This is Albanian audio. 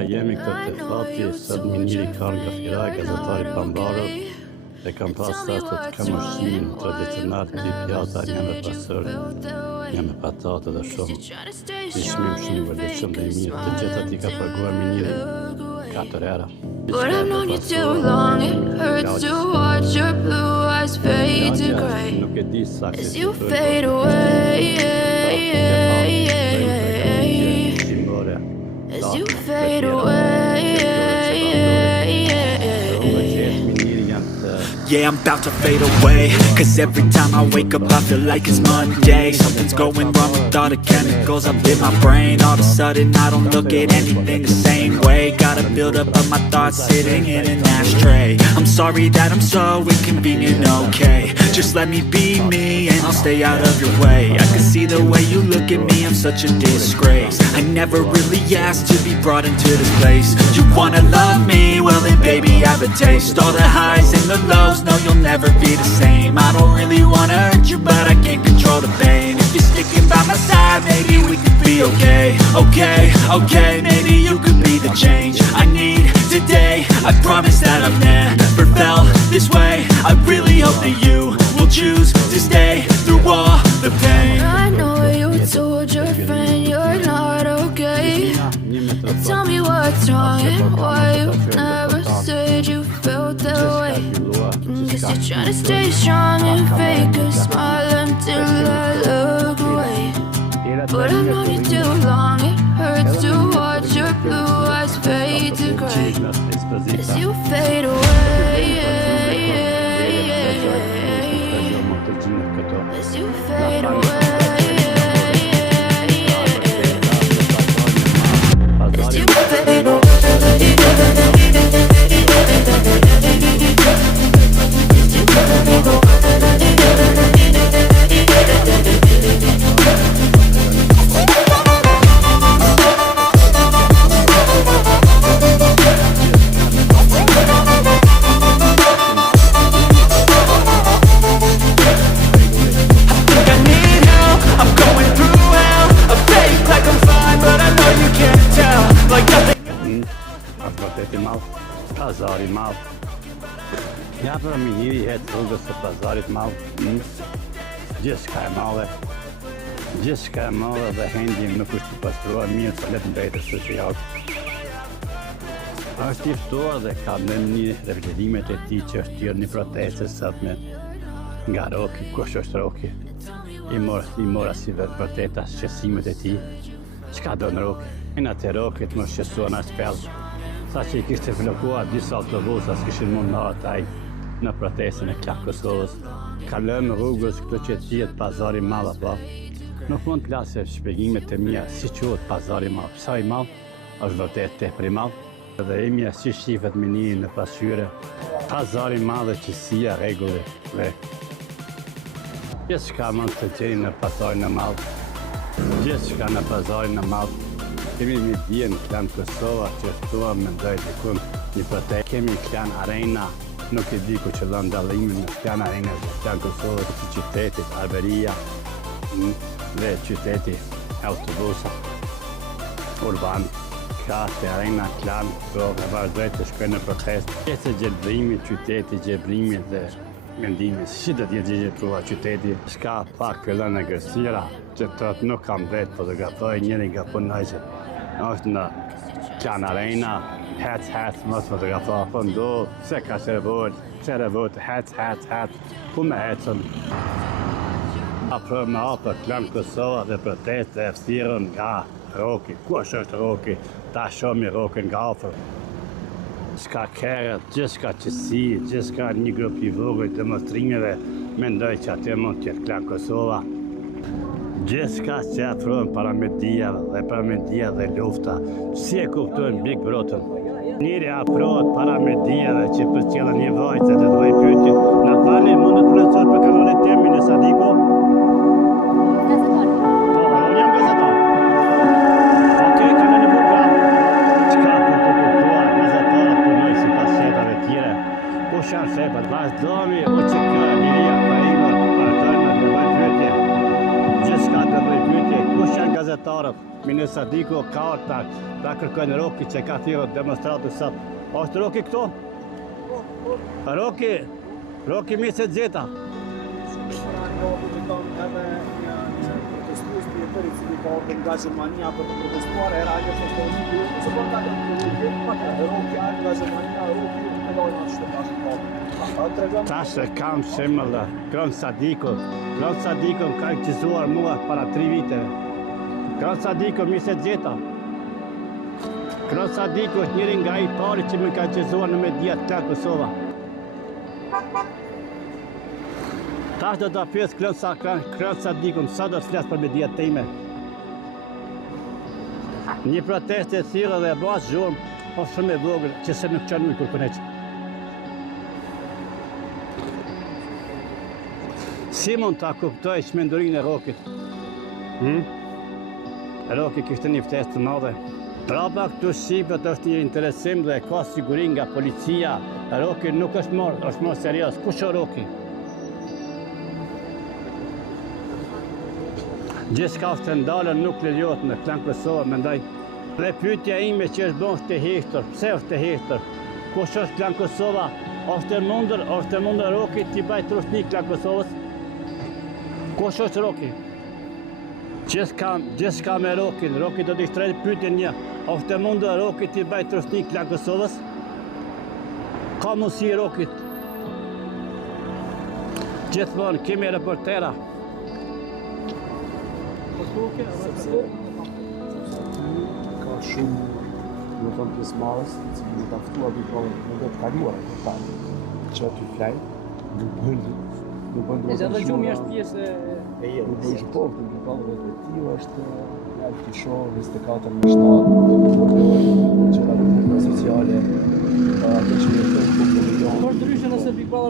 Jemi këtë të fati, sot miniri kanë nga Fira, gazetari Pambarët, e kam pas sastë të kam ushqimin tradicional të pjata një me pasër, një me patate dhe shumë. Shumë vëllëshëm dhe i mirë, të gjitha ti ka paguar miniri 4 era. But I've known you too long, it hurts to watch your blue eyes fade to gray as you fade away, as you fade away. Yeah, I'm about to fade away, cause every time I wake up I feel like it's Monday. Something's going wrong with all the chemicals up in my brain. All of a sudden I don't look at anything the same way. Gotta build up of my thoughts sitting in an ashtray. I'm sorry that I'm so inconvenient, okay. Just let me be me and I'll stay out of your way. I can see the way you look at me, I'm such a disgrace. I never really asked to be brought into this place. You wanna love me? Well then baby I have a taste. All the highs and the lows, no you'll never be the same. I don't really wanna hurt you but I can't control the pain. If you're sticking by my side, maybe we could be okay. Okay, maybe you could be the change I need today. I promise that I've never felt this way. I really hope that you will choose to stay through all the pain. I know you told your friend you're not okay. Tell me what's wrong and why you never said you felt that way. Guess you're trying to stay strong and fake a smile until I look away. But I've known you too long, it hurts to watch your blue eyes fade to gray as you fade away, as you fade away. Pazari madh. Ja për miniri hetë rrugës së pazarit madh. Gjithçka e madhe. Gjithçka e madhe dhe hendjim nuk është të pastruar mirë sa letë mbetës së që jakë. Është i ftuar dhe ka në një revledimet e tij që është tjërë një proteste sotme nga Roki, kush është Roki? I mora si vetë vërteta shqesimet e tij. Çka do në Roki? Në të Rokit më shqesuan ashtë pellë. Sa që i kishte blokuar disa autobusa s'kishin mund në ataj në protestën e Klap Kosovës. Kalëm rrugës këto që tjetë pazari madh apo. Nuk mund të lasë shpjegimet e mia si quhet pazari madh. Sa i madh, është vërtet tepër i madh. Dhe emja si shifet miniri në pasqyre. Pazari madh dhe qësia, rregulli dhe gjithçka mund të gjeni në pazarin e madh. Gjithçka në pazarin e madh. Kemi një djenë Klan Kosova që shtuam me ndoj dikun një protest. Kemi Klan Arena, nuk e di ku që lën dallimin në Klan Arena dhe Klan Kosova të qytetit Arberia dhe qyteti autobusa urban. Ka të Arena Klan, do me vazhdoj të shkoj në protest. Qese gjelbrimi, qyteti gjelbrimi dhe mendimi, si do t'jetë gjelbruar qyteti. Shka pak fillon në gërsira, që tëtë nuk kam vetë fotografoj njëri nga punojqët. është në Klan Arena, hec, mos fotografa, po ndo, se ka qerevot, hec, ku me hecën. Për me apër Klan Kosova dhe protest dhe efsirën nga Roki. Kush është Roki? Ta shomi Rokin nga afër. Shka keret, gjithçka qësi, gjithçka një grup i vogël të mostrimeve, mendoj që atë mund t'jetë Klan Kosova. Gjithçka që afrohen para media dhe lufta, si e kuptojnë Big Brother. Njëri afrohet para mediave që përcjellën një vajzë dhe do i pyetin, na falni, mundet profesor për kanonin temin e Sadiko? Po, unë jam gazetar. Okej, kanoni buka. Çka për të kuptuar, gazetarët punojnë sipas shefave tjere. Kush janë shefat? Vazhdojmë, o që kjo liria ka ikur, vazhdojmë të bëjmë pyetje. Gjithçka të bëjmë pyetje, kush janë gazetarët? gazetarët, Ministri Sadiku ka ardhur ta kërkojnë Roki që ka thirrur demonstratët sot. Është Roki këtu? Roki mi se xeta. Ka nga Gjermania për të protestuar, era ajo që është një se po ta Roki nga Gjermania, Roki në dojnë atë shtëpash. Tash e kam shemëll, Kron Sadiku ka qizuar mua para 3 vite. Kron Sadiku mi se xeta. Kron Sadiku është njëri nga i pari që më ka qizuar në mediat të Kosova. Tash do ta pyes Kron Sadikun, sa do të flas për mediat time. Një protestë e thirrë dhe e bas zhurmë, po shumë e vogël, që se nuk qanë ujë kur përneq. Si mund ta kuptoj çmendurinë e Rokit? Roki kishte një ftesë të madhe. Prapa këtu shqipët është një interesim dhe ka siguri nga policia. Roki nuk është marrë serios. Kush është Roki? Gjithçka është ndalën nuk lejohet në Klan Kosovë, mendoj. Dhe pyetja ime që është bën të hequr, pse është të hequr? Kush është Klan Kosova? Është e mundur Roki t'i baj trusnik Klan Kosovës? Kush është Roki? Gjithçka me Rokin, Roki do t'i shtrejë pyetjen një. Është e mundur Roki t'i baj trusnik Klan Kosovës? Ka mundësi Rokit? Gjithmonë kemi reportera. Ka shumë, në thonë pjesëmarrës, që më ta ftuar në do të kaluar që aty flaj, nuk bën Edhe gjumi është pjesë e jetës. Nuk bën po, në kalëve të tij është javë të shohë 24 në 7, që ka të sociale, ato që jetojnë po milion. ndryshe nëse Big Brother